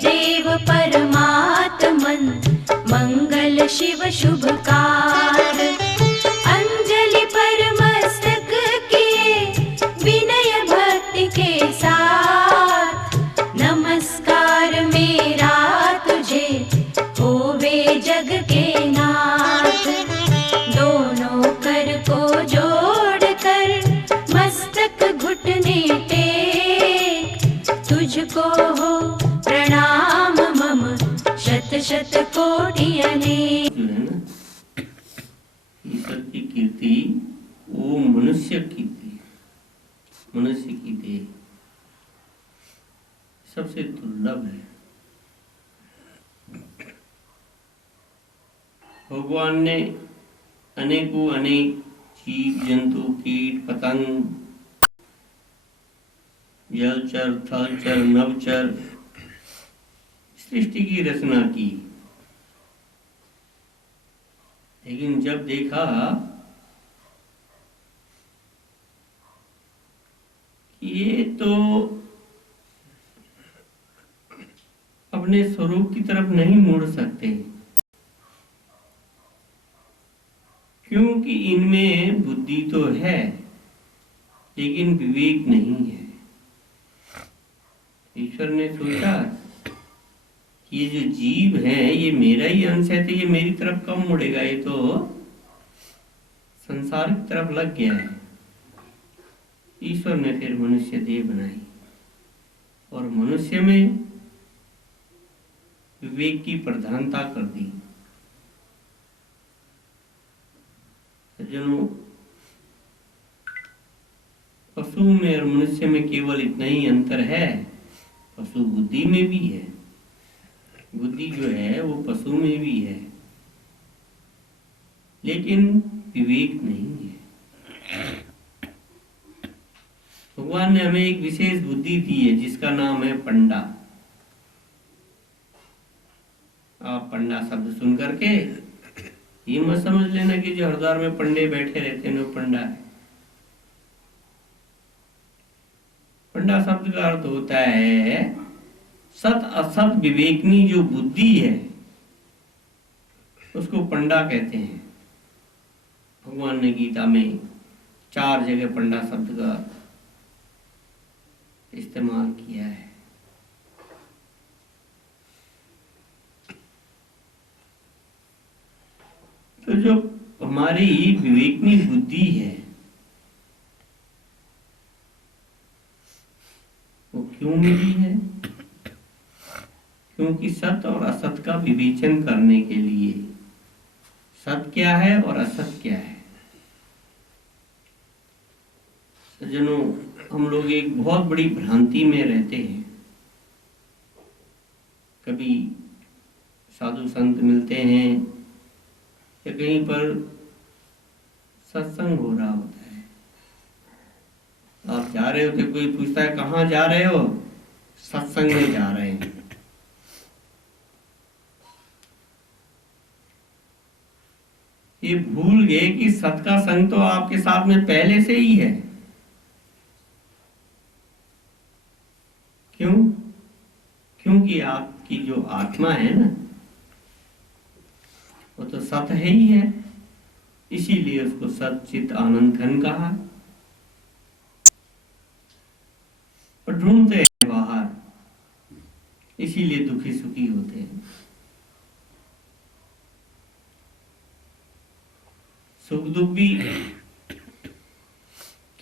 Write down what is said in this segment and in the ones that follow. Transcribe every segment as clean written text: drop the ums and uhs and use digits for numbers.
देव परमात्मन मंगल शिव शुभकार। अंजलि पर मस्तक किए विनय भक्ति के साथ, नमस्कार मेरा तुझे होवे जग के नाथ। दोनों कर को जोड़कर मस्तक घुटने टेक, तुझको हो प्रणाम मम शत शत कोटि अनेक। जो है ना, ईश्वर की कीर्ति वो मनुष्य कीर्ति, मनुष्य की देह सबसे दुर्लभ है। भगवान ने अनेकों अनेक जीव जंतु कीट पतंग जलचर थलचर नवचर सृष्टि की रचना की, लेकिन जब देखा कि ये तो अपने स्वरूप की तरफ नहीं मुड़ सकते, क्योंकि इनमें बुद्धि तो है लेकिन विवेक नहीं है। ईश्वर ने सोचा कि ये जो जीव है ये मेरा ही अंश है, तो ये मेरी तरफ कब मुड़ेगा, ये तो संसार की तरफ लग गया है। ईश्वर ने फिर मनुष्य देह बनाई और मनुष्य में विवेक की प्रधानता कर दी। सज्जनों, पशु में और मनुष्य में केवल इतना ही अंतर है, पशु बुद्धि में भी है, बुद्धि जो है वो पशु में भी है, लेकिन विवेक नहीं है। भगवान ने हमें एक विशेष बुद्धि दी है जिसका नाम है पंडा। आप पंडा शब्द सुन करके ये मत समझ लेना कि जो हरिद्वार में पंडे बैठे रहते हैं वो पंडा है। पंडा शब्द का अर्थ होता है सत असत विवेकनी जो बुद्धि है, उसको पंडा कहते हैं। भगवान ने गीता में 4 जगह पंडा शब्द का इस्तेमाल किया है। तो जो हमारी विवेकनी बुद्धि है वो क्यों मिली है? क्योंकि सत्य और असत का विवेचन करने के लिए, सत्य क्या है और असत क्या है। सज्जनों, हम लोग एक बहुत बड़ी भ्रांति में रहते हैं। कभी साधु संत मिलते हैं या कहीं पर सत्संग हो रहा होता है, आप जा रहे हो तो कोई पूछता है कहाँ जा रहे हो? सत्संग में जा रहे हैं। ये भूल गए कि सत का संग तो आपके साथ में पहले से ही है। क्यों? क्योंकि आपकी जो आत्मा है ना, वो तो सत है ही है, इसीलिए उसको सत चित आनंद घन कहा। और ढूंढते हैं बाहर, इसीलिए दुखी सुखी होते हैं। सुख दुख भी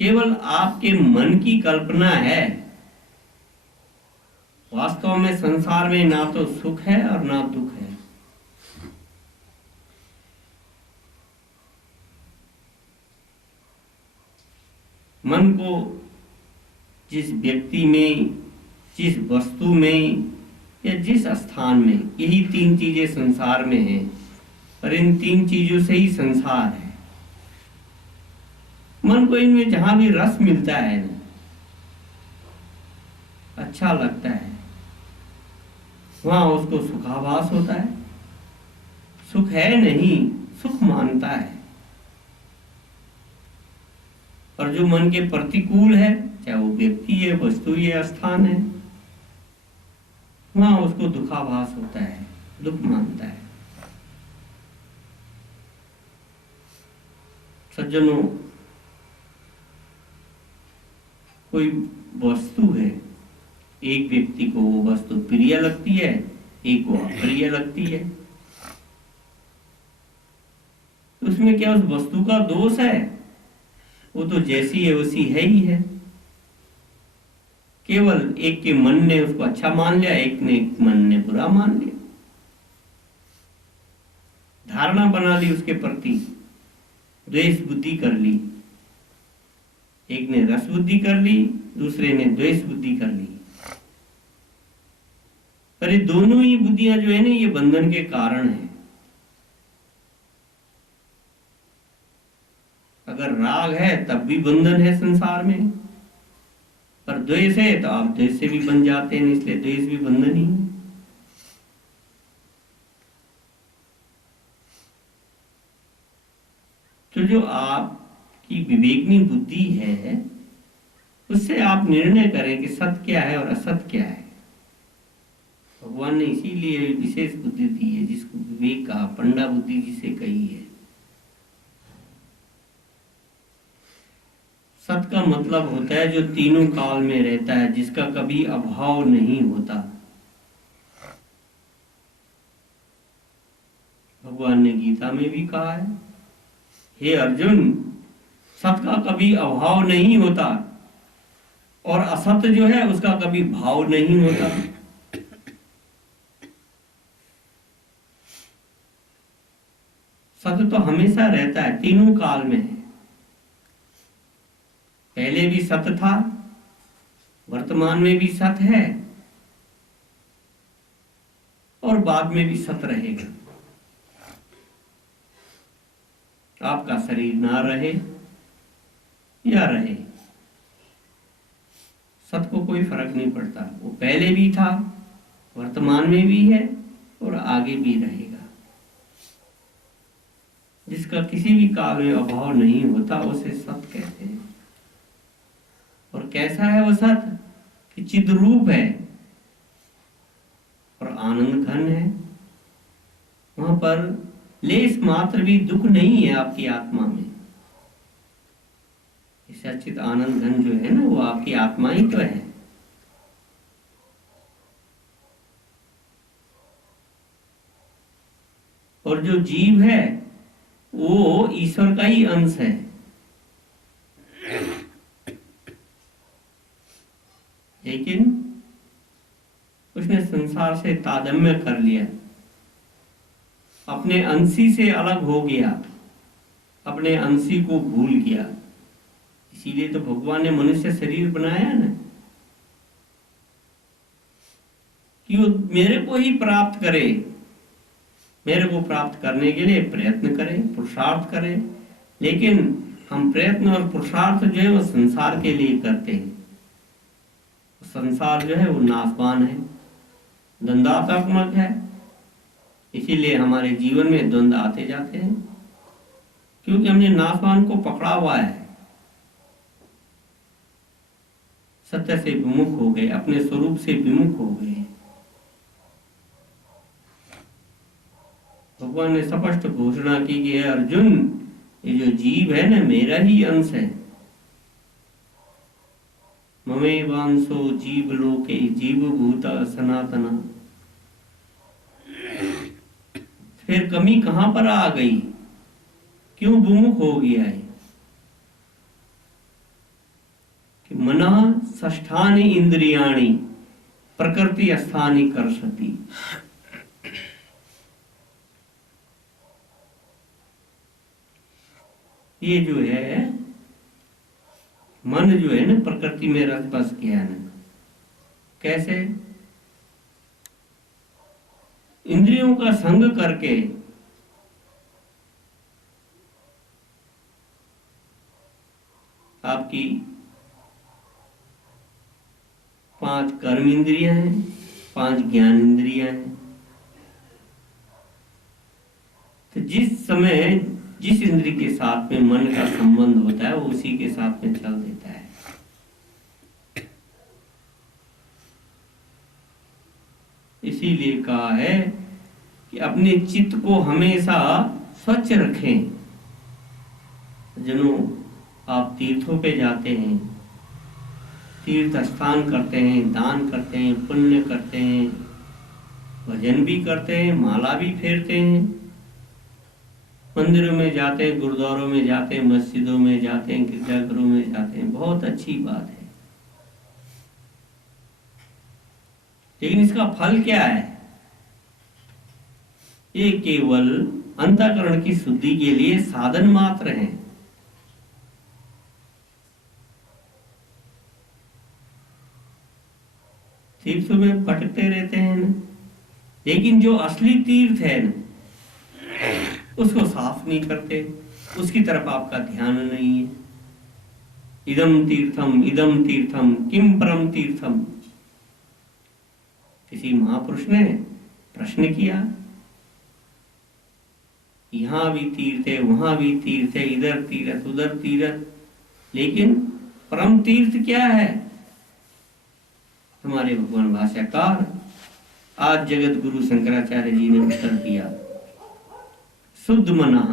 केवल आपके मन की कल्पना है। वास्तव में संसार में ना तो सुख है और ना दुख है। मन को जिस व्यक्ति में, जिस वस्तु में या जिस स्थान में, यही 3 चीजें संसार में हैं, और इन 3 चीजों से ही संसार है। मन को इनमें जहां भी रस मिलता है ना, अच्छा लगता है, वहां उसको सुखाभास होता है। सुख है नहीं, सुख मानता है। और जो मन के प्रतिकूल है, चाहे वो व्यक्ति है, वस्तु है, स्थान है, वहां उसको दुखाभास होता है, दुख मानता है। सज्जनों, कोई वस्तु है, एक व्यक्ति को वो वस्तु प्रिय लगती है, एक को अप्रिय लगती है। उसमें क्या उस वस्तु का दोष है? वो तो जैसी है वैसी है ही है। केवल एक के मन ने उसको अच्छा मान लिया, एक ने मन ने बुरा मान लिया, धारणा बना ली उसके प्रति, द्वेष बुद्धि कर ली। एक ने रस बुद्धि कर ली, दूसरे ने द्वेष बुद्धि कर ली। पर ये दोनों ही बुद्धियां जो है ना, ये बंधन के कारण है। अगर राग है तब भी बंधन है संसार में, पर द्वेष है तो आप द्वेष से भी बन जाते हैं, इसलिए द्वेष भी बंधन ही है। तो जो आपकी विवेकनी बुद्धि है, उससे आप निर्णय करें कि सत्य क्या है और असत्य क्या है। भगवान ने इसीलिए विशेष बुद्धि दी है, जिसको विवेक कहा, पंडा बुद्धि जिसे कही है। सत का मतलब होता है जो तीनों काल में रहता है, जिसका कभी अभाव नहीं होता। भगवान ने गीता में भी कहा है, हे अर्जुन, सत का कभी अभाव नहीं होता और असत्य जो है उसका कभी भाव नहीं होता। सत्य तो हमेशा रहता है, तीनों काल में है। पहले भी सत्य था, वर्तमान में भी सत्य है और बाद में भी सत्य रहेगा। आपका शरीर ना रहे या रहे, सत्य को कोई फर्क नहीं पड़ता। वो पहले भी था, वर्तमान में भी है और आगे भी रहेगा। जिसका किसी भी काल में अभाव नहीं होता उसे सत्य कहते हैं। और कैसा है वो सत्य? कि चिद रूप है और आनंद घन है। वहां पर लेस मात्र भी दुख नहीं है आपकी आत्मा में। इस सच्चित आनंद घन जो है ना, वो आपकी आत्मा ही तो है। और जो जीव है वो ईश्वर का ही अंश है। लेकिन उसने संसार से तादात्म्य कर लिया, अपने अंशी से अलग हो गया, अपने अंशी को भूल गया। इसीलिए तो भगवान ने मनुष्य शरीर बनाया ना, कि वो मेरे को ही प्राप्त करे, मेरे को प्राप्त करने के लिए प्रयत्न करे, पुरुषार्थ करे। लेकिन हम प्रयत्न और पुरुषार्थ जो है वो संसार के लिए करते हैं। संसार जो है वो नाशवान है, द्वंद्वात्मक है। इसीलिए हमारे जीवन में द्वंद्व आते जाते हैं, क्योंकि हमने नाशवान को पकड़ा हुआ है। सत्य से विमुख हो गए, अपने स्वरूप से विमुख हो गए। भगवान ने स्पष्ट घोषणा की कि अर्जुन, ये जो जीव है ना, मेरा ही अंश है। ममेवांशो जीव लोके जीव भूता सनातना। फिर कमी कहां पर आ गई? क्यों विमुख हो गया है? कि मना षष्ठानि इंद्रियाणि प्रकृति स्थानि कर्षति। ये जो है मन जो है ना, प्रकृति में रस बस गया ना। कैसे? इंद्रियों का संग करके आपकी 5 कर्म इंद्रियां हैं, 5 ज्ञान इंद्रियां हैं। तो जिस समय जिस इंद्रिय के साथ में मन का संबंध होता है, वो उसी के साथ में चल देता है। इसीलिए कहा है कि अपने चित्त को हमेशा स्वच्छ रखें। जनों, आप तीर्थों पे जाते हैं, तीर्थ स्नान करते हैं, दान करते हैं, पुण्य करते हैं, भजन भी करते हैं, माला भी फेरते हैं, मंदिरों में जाते हैं, गुरुद्वारों में जाते हैं, मस्जिदों में जाते हैं, गिरजाघरों में जाते हैं, बहुत अच्छी बात है। लेकिन इसका फल क्या है? ये केवल अंतःकरण की शुद्धि के लिए साधन मात्र हैं। तीर्थों में भटकते रहते हैं न, लेकिन जो असली तीर्थ है न, उसको साफ नहीं करते, उसकी तरफ आपका ध्यान नहीं है। इदम तीर्थम किम परम तीर्थम। किसी महापुरुष ने प्रश्न किया, यहां भी तीर्थ है, वहां भी तीर्थ है, इधर तीर्थ उधर तीर्थ, लेकिन परम तीर्थ क्या है? हमारे भगवान भाष्यकार आज जगत गुरु शंकराचार्य जी ने उत्तर दिया, शुद्ध मना,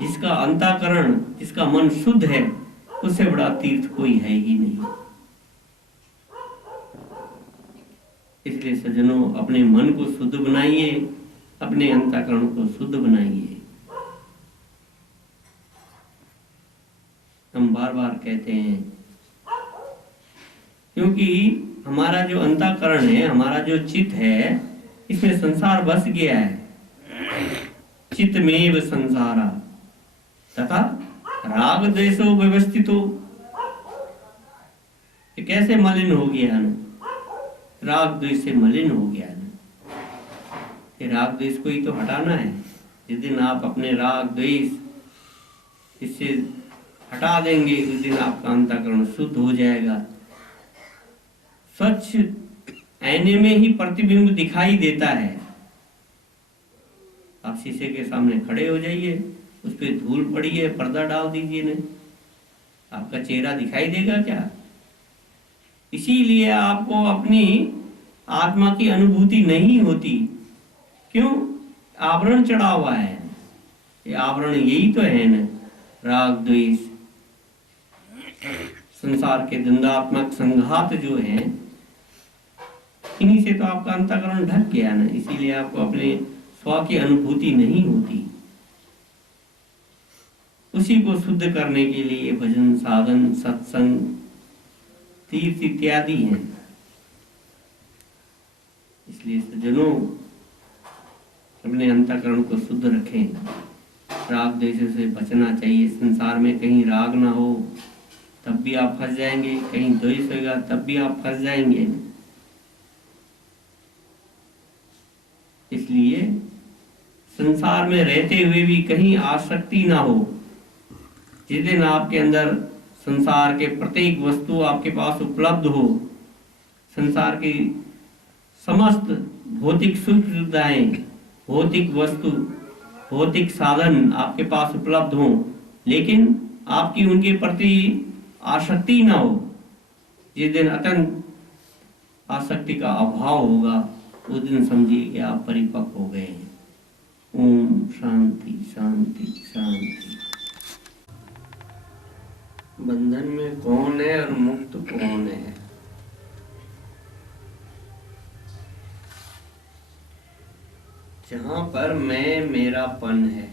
जिसका अंतःकरण, जिसका मन शुद्ध है, उससे बड़ा तीर्थ कोई है ही नहीं। इसलिए सज्जनों, अपने मन को शुद्ध बनाइए, अपने अंतःकरण को शुद्ध बनाइए। हम बार बार कहते हैं, क्योंकि हमारा जो अंतःकरण है, हमारा जो चित्त है, इसमें संसार बस गया है। चित्तमेव संसारा तथा राग द्वेषो व्यवस्थितो। ये कैसे मलिन हो गया ना? राग द्वेष से मलिन हो गया ना। ये राग द्वेष को ही तो हटाना है। जिस दिन आप अपने राग द्वेष इससे हटा देंगे, उस दिन आपका अंतःकरण शुद्ध हो जाएगा। स्वच्छ आईने में ही प्रतिबिंब दिखाई देता है। आप शीशे के सामने खड़े हो जाइए, उस पर धूल पड़ी है, पर्दा डाल दीजिए न, आपका चेहरा दिखाई देगा क्या? इसीलिए आपको अपनी आत्मा की अनुभूति नहीं होती। क्यों? आवरण चढ़ा हुआ है। ये आवरण यही तो है न, राग द्वेष, संसार के द्वंद्वात्मक संघात जो है, इन्हीं से तो आपका अंतःकरण ढक गया ना। इसीलिए आपको अपने स्व की अनुभूति नहीं होती। उसी को शुद्ध करने के लिए भजन, साधन, सत्संग, तीर्थ इत्यादि हैं। इसलिए सज्जनों, अपने अंतःकरण को शुद्ध रखें। राग द्वेष से बचना चाहिए। संसार में कहीं राग ना हो तब भी आप फंस जाएंगे, कहीं द्वेष होगा तब भी आप फंस जाएंगे। इसलिए संसार में रहते हुए भी कहीं आसक्ति ना हो। जिस दिन आपके अंदर संसार के प्रत्येक वस्तु आपके पास उपलब्ध हो, संसार की समस्त भौतिक सुख सुविधाएं, भौतिक वस्तु, भौतिक साधन आपके पास उपलब्ध हो, लेकिन आपकी उनके प्रति आसक्ति ना हो, जिस दिन अत्यंत आसक्ति का अभाव होगा, उस दिन समझिए कि आप परिपक्व हो गए हैं। ओम शांति शांति शांति। बंधन में कौन है और मुक्त कौन है? जहां पर मैं मेरापन है,